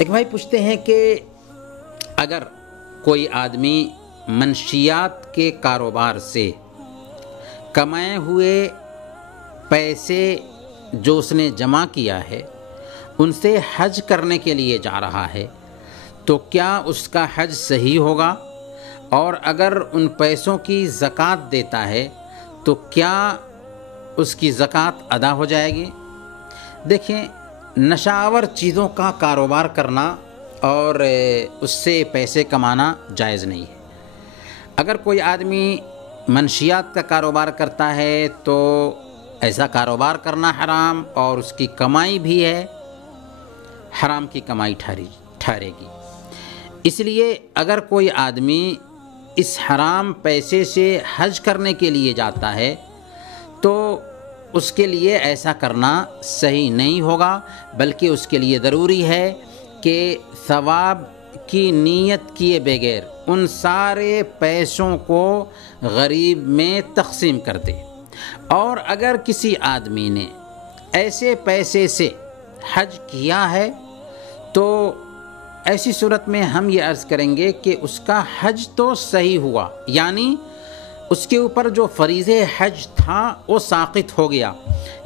ایک بھائی پوچھتے ہیں کہ اگر کوئی آدمی منشیات کے کاروبار سے کمائے ہوئے پیسے جو اس نے جمع کیا ہے ان سے حج کرنے کے لیے جا رہا ہے تو کیا اس کا حج صحیح ہوگا؟ اور اگر ان پیسوں کی زکوٰۃ دیتا ہے تو کیا اس کی زکوٰۃ ادا ہو جائے گی؟ دیکھیں، نشہ آور چیزوں کا کاروبار کرنا اور اس سے پیسے کمانا جائز نہیں ہے۔ اگر کوئی آدمی منشیات کا کاروبار کرتا ہے تو ایسا کاروبار کرنا حرام اور اس کی کمائی بھی ہے حرام کی کمائی ٹھہرے گی۔ اس لیے اگر کوئی آدمی اس حرام پیسے سے حج کرنے کے لیے جاتا ہے تو اس کے لیے ایسا کرنا صحیح نہیں ہوگا، بلکہ اس کے لیے ضروری ہے کہ ثواب کی نیت کیے بغیر ان سارے پیسوں کو غریب میں تقسیم کر دے۔ اور اگر کسی آدمی نے ایسے پیسے سے حج کیا ہے تو ایسی صورت میں ہم یہ عرض کریں گے کہ اس کا حج تو صحیح ہوا، یعنی اس کے اوپر جو فریضہ حج تھا وہ ساقط ہو گیا،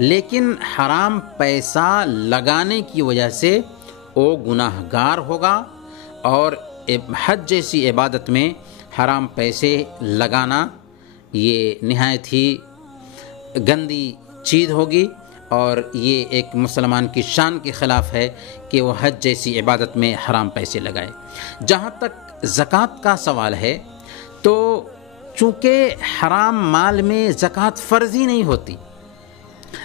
لیکن حرام پیسہ لگانے کی وجہ سے وہ گناہ گار ہوگا، اور حج جیسی عبادت میں حرام پیسے لگانا یہ نہایت ہی گندی چیز ہوگی، اور یہ ایک مسلمان کی شان کے خلاف ہے کہ وہ حج جیسی عبادت میں حرام پیسے لگائے۔ جہاں تک زکوٰۃ کا سوال ہے تو چونکہ حرام مال میں زکوٰۃ فرض ہی نہیں ہوتی،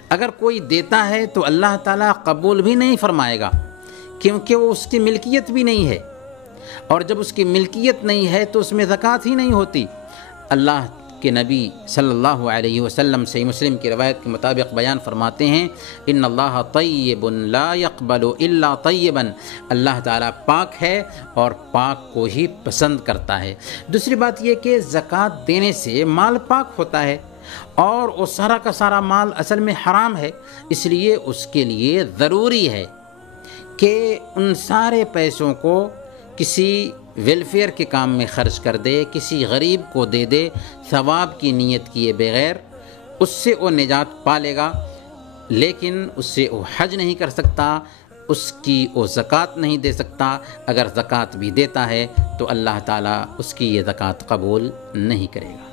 اگر کوئی دیتا ہے تو اللہ تعالیٰ قبول بھی نہیں فرمائے گا، کیونکہ وہ اس کی ملکیت بھی نہیں ہے، اور جب اس کی ملکیت نہیں ہے تو اس میں زکوٰۃ ہی نہیں ہوتی۔ اللہ کے نبی صلی اللہ علیہ وسلم صحیح مسلم کی روایت کے مطابق بیان فرماتے ہیں، ان اللہ طیب لا يقبل الا طیبا، اللہ تعالیٰ پاک ہے اور پاک کو ہی پسند کرتا ہے۔ دوسری بات یہ کہ زکوٰۃ دینے سے مال پاک ہوتا ہے، اور وہ سارا کا سارا مال اصل میں حرام ہے، اس لیے اس کے لیے ضروری ہے کہ ان سارے پیسوں کو کسی ویلفیئر کے کام میں خرچ کر دے، کسی غریب کو دے دے، ثواب کی نیت کیے بغیر، اس سے وہ نجات پا لے گا، لیکن اس سے وہ حج نہیں کر سکتا، اس کی وہ زکوٰۃ نہیں دے سکتا۔ اگر زکوٰۃ بھی دیتا ہے تو اللہ تعالیٰ اس کی یہ زکوٰۃ قبول نہیں کرے گا۔